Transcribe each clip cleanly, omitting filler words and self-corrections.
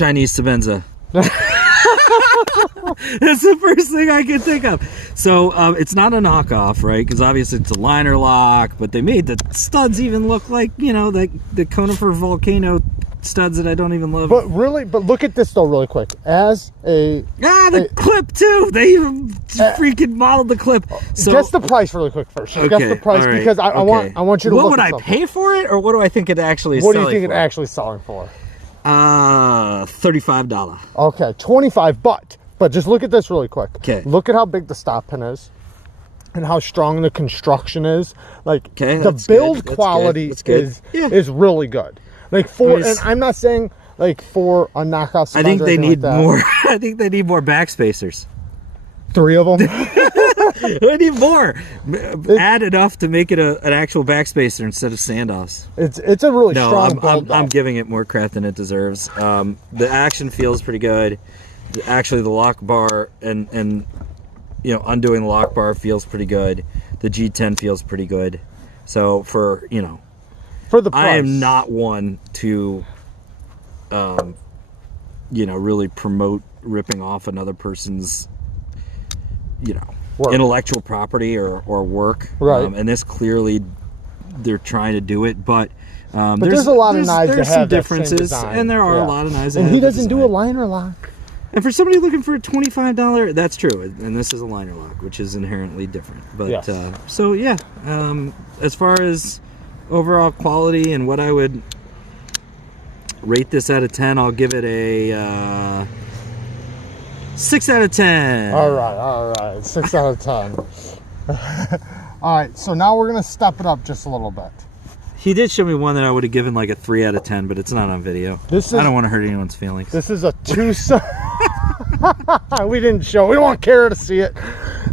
Chinese Sabenza. That's the first thing I can think of. So it's not a knockoff, right? Because obviously it's a liner lock, but they made the studs even look like, you know, the Conifer Volcano studs that I don't even love. But look at this though, really quick. As the clip too. They even freaking modeled the clip. So guess the price really quick first. Okay, guess the price right, because I want you to. What look would I pay for it, or what do I think it actually is? What do you think it actually selling for? $35. Okay, 25. But just look at this really quick. Okay. Look at how big the stop pin is, and how strong the construction is. Like the build quality is really good. Like and I'm not saying like for a knockoff. I think they need more. I think they need more backspacers. 3 of them. I need more. Add enough to make it an actual backspacer instead of standoffs. It's a really strong build. I'm giving it more credit than it deserves. The action feels pretty good. Actually, the lock bar and you know, undoing the lock bar feels pretty good. The G10 feels pretty good. So for, you know, for the price, I am not one to you know, really promote ripping off another person's, you know, intellectual property or work. Right. And this clearly they're trying to do it, but there's a lot of knives that have some differences, and there are a lot of knives. And he doesn't do a liner lock. And for somebody looking for a $25, that's true. And this is a liner lock, which is inherently different. But so yeah, as far as overall quality and what I would rate this out of 10, I'll give it a 6 out of 10. All right, 6 out of 10. All right, so now we're gonna step it up just a little bit. He did show me one that I would have given like a 3 out of 10, but it's not on video. I don't want to hurt anyone's feelings. This is a Tucson. We don't want Kara to see it.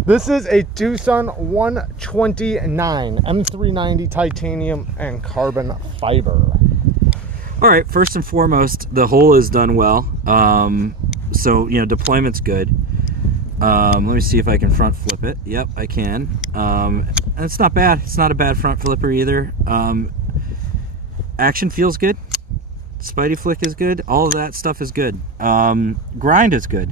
This is a Tucson 129 M390 titanium and carbon fiber. All right, first and foremost, the hole is done well. So, you know, deployment's good. Let me see if I can front flip it. Yep, I can. And it's not bad. It's not a bad front flipper either. Action feels good. Spidey flick is good. All of that stuff is good. Grind is good.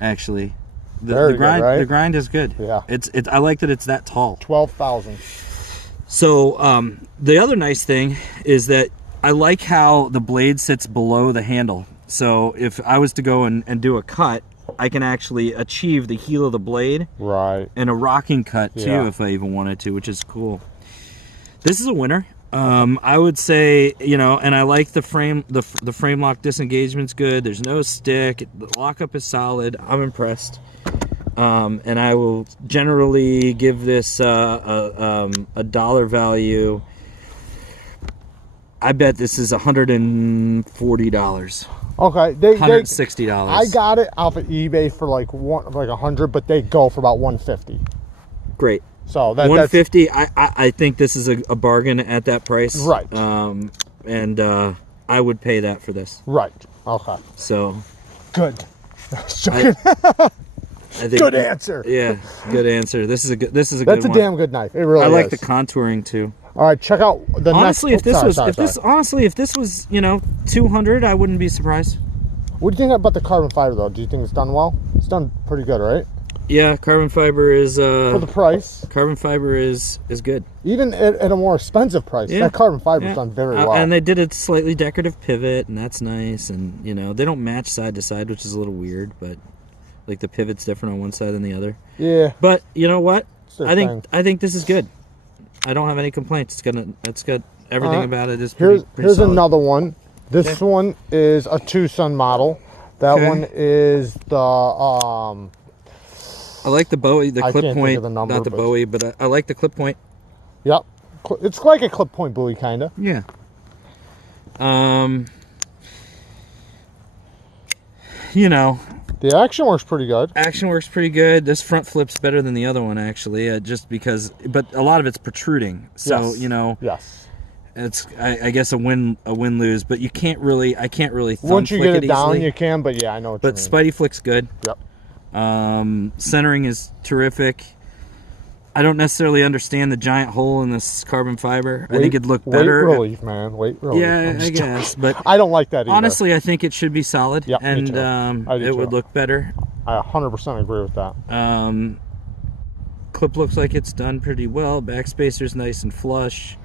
Actually, the grind is good. Yeah. I like that it's that tall. 12,000. So the other nice thing is that I like how the blade sits below the handle. So if I was to go and do a cut, I can actually achieve the heel of the blade, right, and a rocking cut too, if I even wanted to, which is cool. This is a winner. I would say, you know, and I like the frame. The frame lock disengagement's good. There's no stick. The lockup is solid. I'm impressed. And I will generally give this a dollar value. I bet this is $140. Okay, $160. I got it off of eBay for like 100, but they go for about 150. Great. So that's 150. I think this is a bargain at that price. Right. And I would pay that for this. Right. Okay. So. Good. I think good answer. Yeah. Good answer. This is a good. That's a damn good knife. It really is. I like the contouring too. All right, check out the honestly, next. If this was, you know, 200, I wouldn't be surprised. What do you think about the carbon fiber though? Do you think it's done well? It's done pretty good, right? Yeah, carbon fiber is for the price. Carbon fiber is good. Even at a more expensive price, that carbon fiber is done very well. And they did a slightly decorative pivot, and that's nice. And you know, they don't match side to side, which is a little weird, but like the pivot's different on one side than the other. Yeah. But you know what? I think this is good. I don't have any complaints. It's got everything about it is pretty here's solid. another one. This one is a Tucson model. That one is the I like the Bowie, the clip point, not the Bowie, but I like the clip point. Yep, it's like a clip point Bowie kind of. Yeah. You know, the action works pretty good. Action works pretty good. This front flip's better than the other one actually, just because. But a lot of it's protruding, so you know. Yes. It's I guess a win lose, but you can't really. I can't really. Once you get it down, you can. But yeah, I know. But Spidey flick's good. Yep. Centering is terrific. I don't necessarily understand the giant hole in this carbon fiber. I think it'd look better. Weight relief, man. Weight relief. Yeah, I guess. But I don't like that either. honestly, I think it should be solid. Yep, and me too. it would look better. I 100% agree with that. Clip looks like it's done pretty well. Backspacer's nice and flush.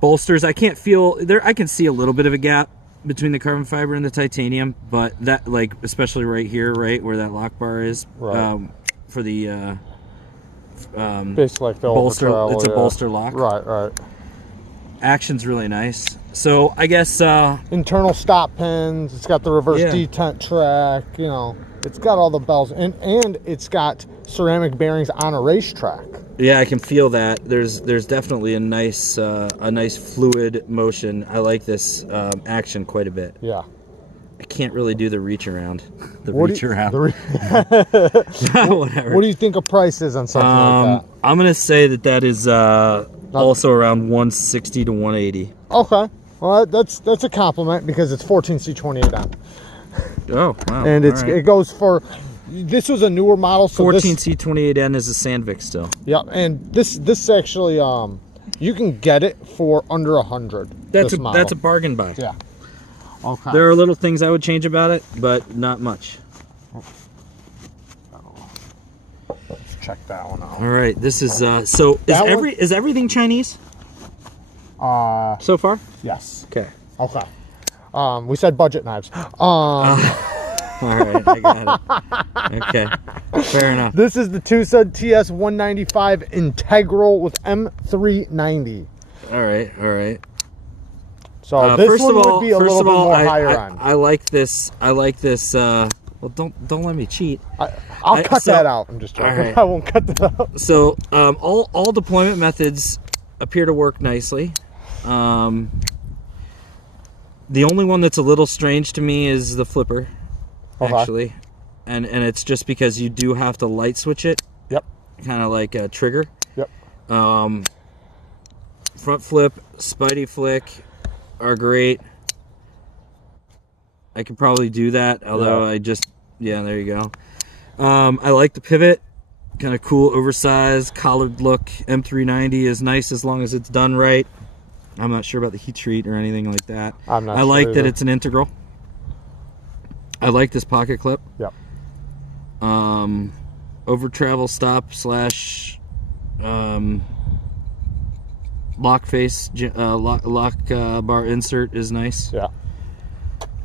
Bolsters, I can't feel there. I can see a little bit of a gap between the carbon fiber and the titanium, but that, like, especially right here, right where that lock bar is, right. For the basically like the bolster. travel, it's a bolster lock. Right. Action's really nice. So I guess internal stop pins. It's got the reverse detent track. You know, it's got all the bells, and it's got ceramic bearings on a racetrack. Yeah, I can feel that. There's definitely a nice fluid motion. I like this action quite a bit. Yeah. I can't really do the reach around. Whatever. Whatever. What do you think a price is on something like that? I'm gonna say that is also around 160 to 180. Okay. Well, that's a compliment because it's 14C28N. Oh, wow. And it goes for. This was a newer model. So 14C28N is a Sandvik still. Yeah, and this actually you can get it for under 100. That's a bargain buy. Yeah. Okay. There are little things I would change about it, but not much. Let's check that one out. All right, this is so is everything Chinese? So far? Yes. Okay. Okay. We said budget knives. All right, I got it. Okay, fair enough. This is the Tusa TS195 Integral with M390. All right. So this one would be a little bit more higher end. I like this. Well, don't let me cheat. I'll cut that out. I'm just joking. Right. I won't cut that out. So all deployment methods appear to work nicely. The only one that's a little strange to me is the flipper. Actually, and it's just because you do have to light switch it. Yep. Kind of like a trigger. Yep. Front flip, Spidey flick are great. I could probably do that, although there you go. I like the pivot, kind of cool, oversized, collared look. M390 is nice as long as it's done right. I'm not sure about the heat treat or anything like that. I'm not I sure like either. that it's an integral. I like this pocket clip. Yep. Over travel stop / lock face lock bar insert is nice. Yeah.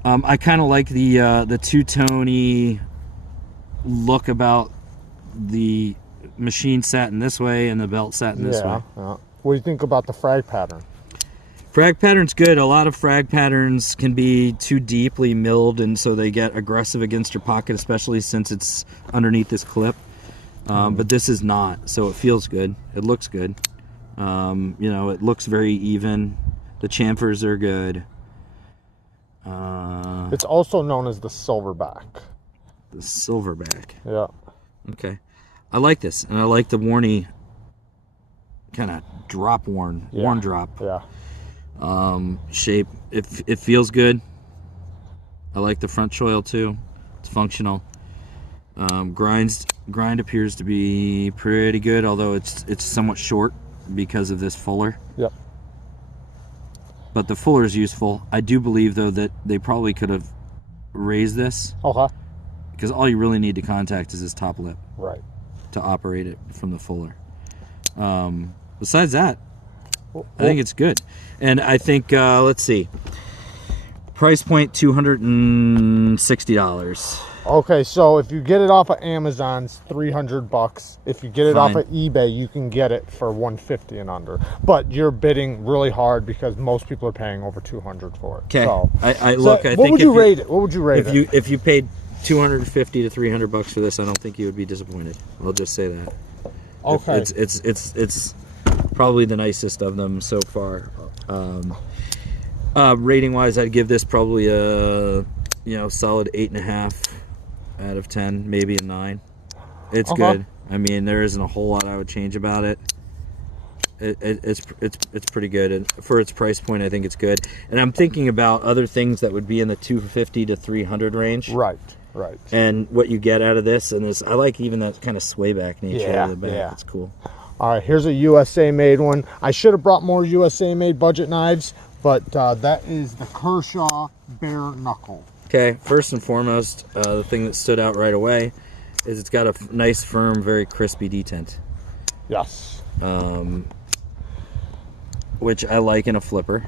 I kind of like the two-tone-y look about the machine sat in this way and the belt sat in this way. Yeah. What do you think about the frag pattern? Frag pattern's good. A lot of frag patterns can be too deeply milled, and so they get aggressive against your pocket, especially since it's underneath this clip. But this is not, so it feels good. It looks good. It looks very even. The chamfers are good. It's also known as the silverback. The silverback. Yeah. Okay. I like this, and I like the Warney kind of worn drop. Yeah. Shape. It feels good. I like the front choil too. It's functional. Grind appears to be pretty good, although it's somewhat short because of this fuller. Yep. But the fuller is useful. I do believe though that they probably could have raised this. Okay. Because all you really need to contact is this top lip. Right. To operate it from the fuller. Besides that, I think it's good. And I think, let's see, price point $260. Okay, so if you get it off of Amazon, it's $300. If you get it off of eBay, you can get it for $150 and under. But you're bidding really hard because most people are paying over $200 for it. Okay. So, I think what would you rate it? What would you rate it? If you paid $250 to $300 for this, I don't think you would be disappointed. I'll just say that. Okay. It's probably the nicest of them so far. Rating wise, I'd give this probably a solid 8.5 out of 10, maybe a 9. It's good. I mean, there isn't a whole lot I would change about it. It's pretty good, and for its price point, I think it's good. And I'm thinking about other things that would be in the $250 to $300 range. Right. Right. And what you get out of this, and this, I like even that kind of sway back nature of the back. Yeah. It's cool. All right, here's a USA made one. I should have brought more USA made budget knives, but that is the Kershaw Bare Knuckle. Okay, first and foremost, the thing that stood out right away is it's got a nice, firm, very crispy detent. Yes. Which I like in a flipper.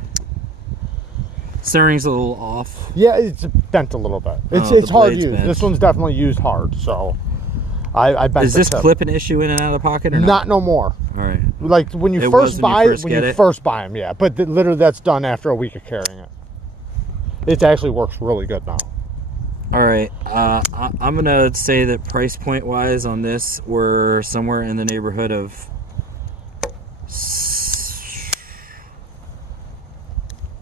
Centering's a little off. Yeah, it's bent a little bit. It's hard used. This one's definitely used hard, so I bent. Is this clip an issue in and out of the pocket or not? Not no more. All right. Like when you first buy them, yeah. But literally that's done after a week of carrying it. It actually works really good now. All right. I'm going to say that price point wise on this, we're somewhere in the neighborhood of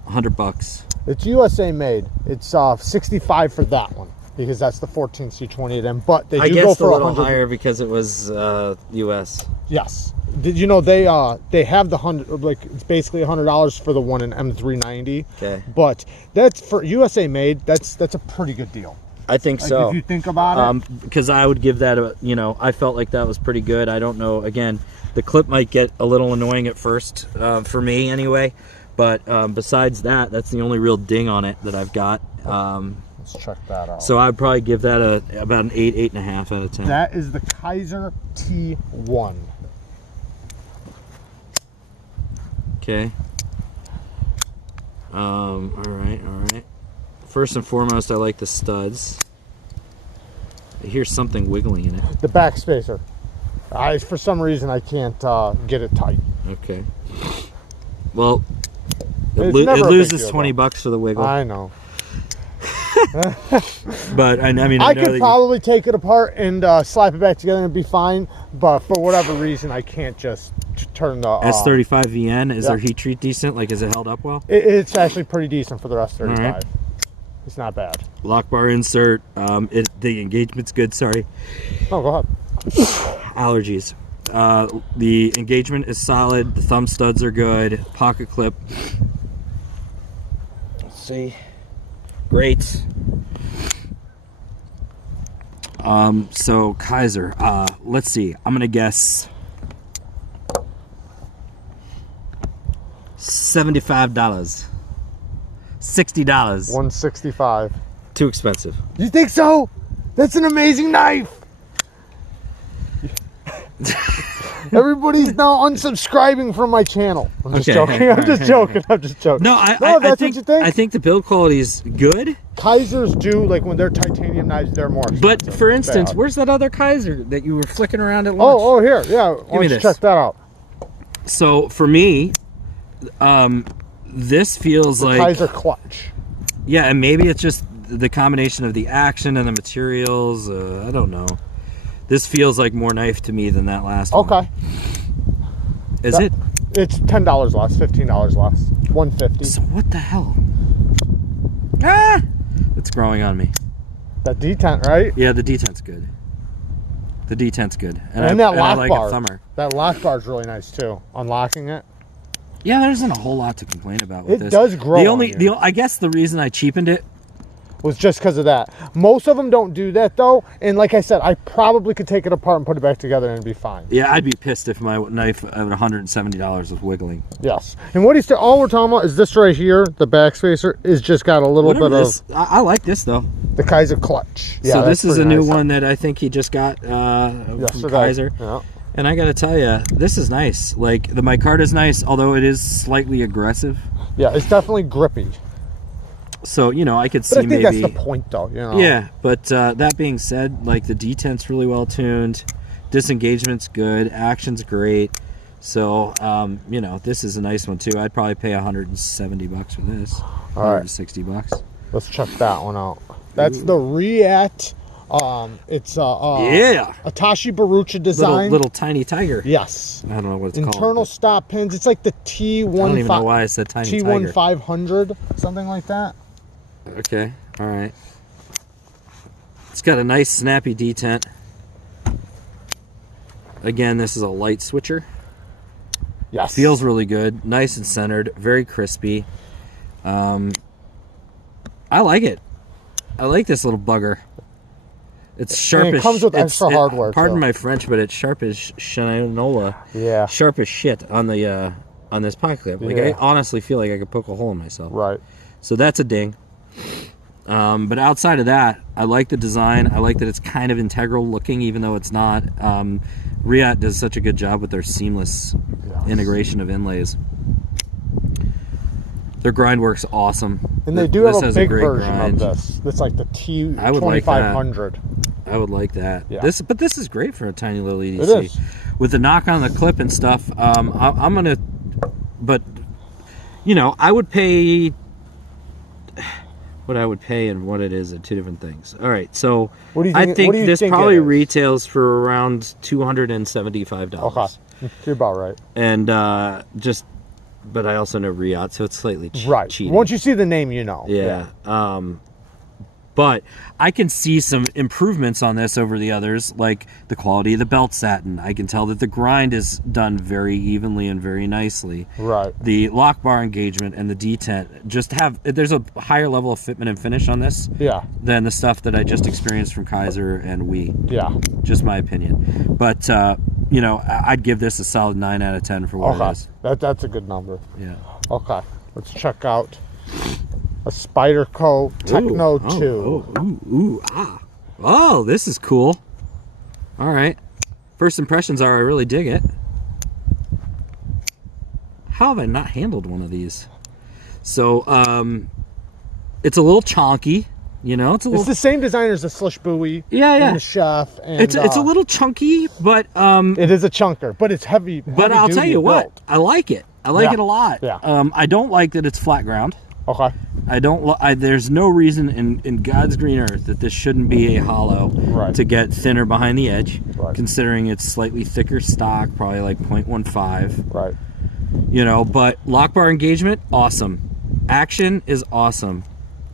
$100. It's USA made. It's 65 for that one because that's the 14C28M. But they do go for a little 100 higher because it was US. Yes. Did you know they have the 100, like it's basically $100 for the one in M390. Okay. But that's for USA made. That's a pretty good deal. I think like so. If you think about it, because I would give that a, I felt like that was pretty good. I don't know. Again, the clip might get a little annoying at first for me anyway. But besides that, that's the only real ding on it that I've got. Let's check that out. So I'd probably give that about an 8, 8.5 out of 10. That is the Kaiser T1. Okay. All right. First and foremost, I like the studs. I hear something wiggling in it. The back spacer. For some reason, I can't get it tight. Okay. Well, it loses $20 for the wiggle. I know. But I mean, I could probably take it apart and slap it back together and it'd be fine. But for whatever reason, I can't just turn the S35 VN. Is their heat treat decent? Like, is it held up well? It's actually pretty decent for the S35. Right. It's not bad. Lock bar insert. The engagement's good. Sorry. Oh, go ahead. Allergies. The engagement is solid. The thumb studs are good. Pocket clip. Let's see. Great. So Kaiser. Let's see. I'm gonna guess $75. $60. $165. Too expensive. You think so? That's an amazing knife. Everybody's now unsubscribing from my channel. I'm just joking. I'm just joking. No, that's what you think. I think the build quality is good. Kaisers do, like when they're titanium knives, they're more expensive. But for instance, where's that other Kaiser that you were flicking around at lunch? Oh, here. Yeah. Give me this. Check that out. So for me, this feels like Kaiser clutch. Yeah, and maybe it's just the combination of the action and the materials. I don't know. This feels like more knife to me than that last one. Okay. Is it? It's $10 less, $15 less, $150. So what the hell? Ah! It's growing on me. That detent, right? Yeah, the detent's good. The detent's good. And that lock like bar. A thumber. That lock bar is really nice too. Unlocking it. Yeah, there isn't a whole lot to complain about with this. It does grow. I guess the reason I cheapened it was just because of that. Most of them don't do that though, and like I said, I probably could take it apart and put it back together and it'd be fine. Yeah, I'd be pissed if my knife at $170 was wiggling. Yes, and what all we're talking about is this right here. The back spacer is just got a little bit of. I like this though. The Kaiser clutch. Yeah, so this is a new one that I think he just got from Kaiser. Yeah. And I gotta tell you, this is nice. Like the micarta's nice, although it is slightly aggressive. Yeah, it's definitely grippy. So, I could see maybe... But I think that's the point, though, Yeah, but that being said, like, the detent's really well-tuned. Disengagement's good. Action's great. So, this is a nice one, too. I'd probably pay $170 for this. All right. $160. Let's check that one out. That's the Riet. It's a Tashi Barucha design. Little tiny tiger. Yes. I don't know what it's called. Internal stop pins. It's like the T1. I don't even know why it's that tiny tiger. T1500, something like that. Okay, all right. It's got a nice snappy detent. Again, this is a light switcher. Yes. Feels really good. Nice and centered. Very crispy. I like it. I like this little bugger. It's sharp and as it comes with extra hardware. Pardon my French, but it's sharp as shinola. Yeah. Sharp as shit on the on this pocket clip. Like I honestly feel like I could poke a hole in myself. Right. So that's a ding. But outside of that, I like the design. I like that it's kind of integral looking, even though it's not. CARHARTT does such a good job with their seamless integration of inlays. Their grind work's awesome. And they do have a big version of this. It's like the T2500. I would like that. Yeah. But this is great for a tiny little EDC. It is. With the knock on the clip and stuff, I'm gonna. But you know, I would pay. What I would pay and what it is are two different things. All right, so what do you I think this think probably retails for around $275. Okay, you're about right. And but I also know CARHARTT, so it's slightly cheating. Once you see the name, you know. Yeah. But I can see some improvements on this over the others, like the quality of the belt satin. I can tell that the grind is done very evenly and very nicely. Right. The lock bar engagement and the detent there's a higher level of fitment and finish on this. Yeah. Than the stuff that I just experienced from Kaiser and Wii. Yeah. Just my opinion. But you know, I'd give this a solid 9 out of 10 for what it is. That's a good number. Yeah. Okay. Let's check out a Spyderco Techno 2. Oh, this is cool. All right. First impressions are I really dig it. How have I not handled one of these? So, it's a little chonky. You know, it's the same designer as the Slush Buoy. Yeah. And the Chef. And, it's a little chunky, but it is a chunker, but it's heavy. But I'll tell you what, I like it. I like it a lot. Yeah. I don't like that it's flat ground. Okay. There's no reason in God's green earth that this shouldn't be a hollow to get thinner behind the edge, considering it's slightly thicker stock, probably like 0.15. Right. You know, but lock bar engagement, awesome. Action is awesome.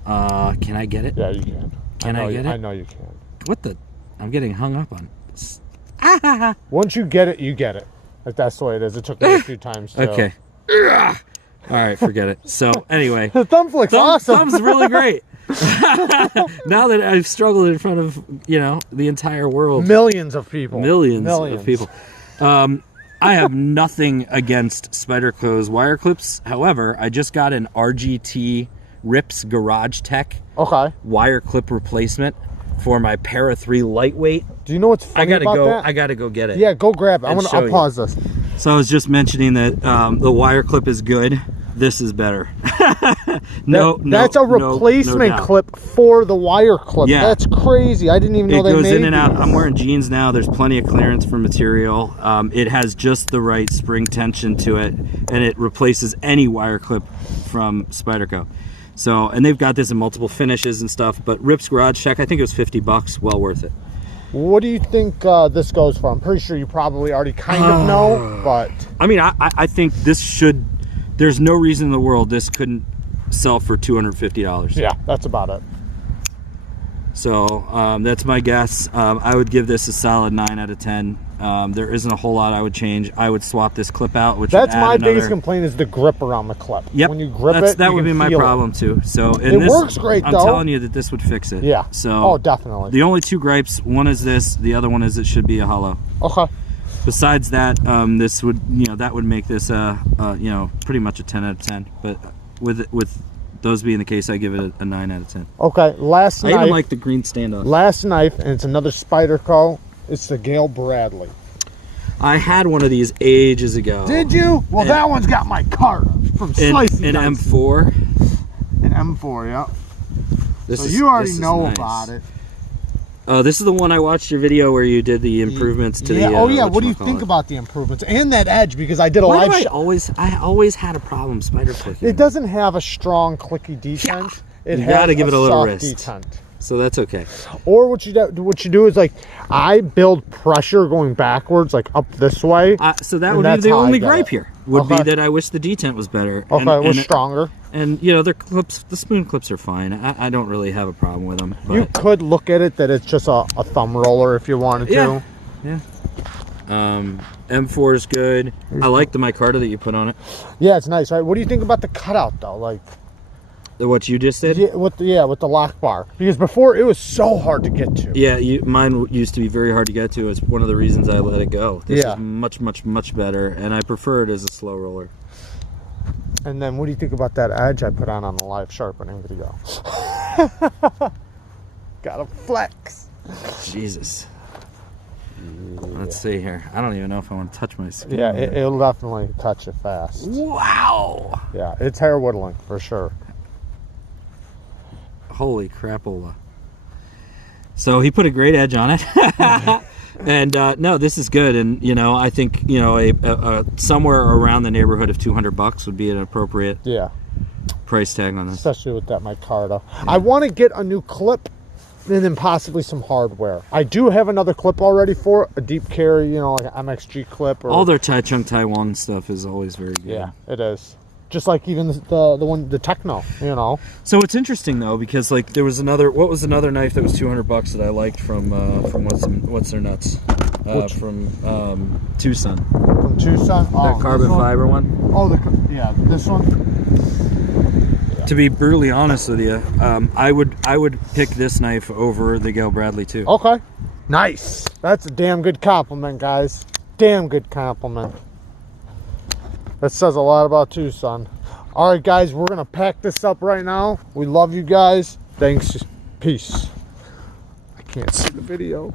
Can I get it? Yeah, you can. Can I get it? I know you can. What the? I'm getting hung up on. Once you get it, you get it. Like that's the way it is. It took me a few times. Too. Okay. All right, forget it. So anyway, the thumb flick's awesome. Thumb's really great. Now that I've struggled in front of the entire world, millions of people, millions. Of people. I have nothing against Spyderco's wire clips. However, I just got an RGT Rips Garage Tech wire clip replacement for my Para 3 lightweight. Do you know what's funny about that? I gotta go get it. Yeah, go grab it. I'll pause this. So I was just mentioning that the wire clip is good. This is better. That's a replacement clip for the wire clip. Yeah. That's crazy. I didn't even know they made it. It goes in and out. I'm wearing jeans now. There's plenty of clearance for material. It has just the right spring tension to it, and it replaces any wire clip from Spyderco. So, and they've got this in multiple finishes and stuff, but Rips Garage Tech, I think it was $50. Well worth it. What do you think this goes for? I'm pretty sure you probably already kind of know, but... I mean, I think this should... There's no reason in the world this couldn't sell for $250. Yeah, that's about it. So, that's my guess. I would give this a solid 9 out of 10. There isn't a whole lot I would change. I would swap this clip out, which that's my biggest complaint is the grip around the clip. Yep. When you grip that would be my problem too. So it works great. I'm telling you that this would fix it. Yeah. So definitely. The only two gripes, one is this. The other one is it should be a hollow. Okay. Besides that, this would that would make this pretty much a 10 out of 10. But with those being the case, I give it a 9 out of 10. Okay. Last knife. I even like the green standoff. Last knife, and it's another Spyderco. It's the Gale Bradley. I had one of these ages ago. Did you? Well, that one's got my card from Slicey. An M4. An M4, yeah. So you already know about it. Oh, this is the one I watched your video where you did the improvements to the. Oh yeah. What do you think about the improvements and that edge? Because I did a live. I always had a problem spider clicking. It doesn't have a strong clicky detent. You gotta give it a little wrist. Detent. So that's okay. Or what you do is like I build pressure going backwards, like up this way. So that would be the only gripe here. Would be that I wish the detent was better. Okay, it was stronger. And their clips, the spoon clips are fine. I don't really have a problem with them. But you could look at it that it's just a thumb roller if you wanted to. Yeah. M4 is good. I like the micarta that you put on it. Yeah, it's nice, right? What do you think about the cutout though? Like, What you just did? Yeah, with the lock bar, because before it was so hard to get to. Yeah, mine used to be very hard to get to. It's one of the reasons I let it go. This is much better, and I prefer it as a slow roller. And then what do you think about that edge I put on the live sharpening video? Gotta flex. Jesus. Let's see here. I don't even know if I want to touch my skin. Yeah, it'll definitely touch it fast. Wow. Yeah, it's hair whittling for sure. Holy crapola. So he put a great edge on it. And no, this is good. And, you know, I think, you know, a somewhere around the neighborhood of $200 would be an appropriate price tag on this. Especially with that micarta. Yeah. I want to get a new clip and then possibly some hardware. I do have another clip already for it, a deep carry, you know, like an MXG clip. Or, all their Taichung Taiwan stuff is always very good. Yeah, it is. Just like even the Techno, you know. So it's interesting though, because like there was another, what was another knife that was $200 that I liked from what's their nuts, from Tucson. From Tucson. The carbon fiber one. Oh, this one. Yeah. To be brutally honest with you, I would pick this knife over the Gail Bradley too. Okay, nice. That's a damn good compliment, guys. Damn good compliment. That says a lot about Tucson. All right, guys, we're going to pack this up right now. We love you guys. Thanks. Peace. I can't see the video.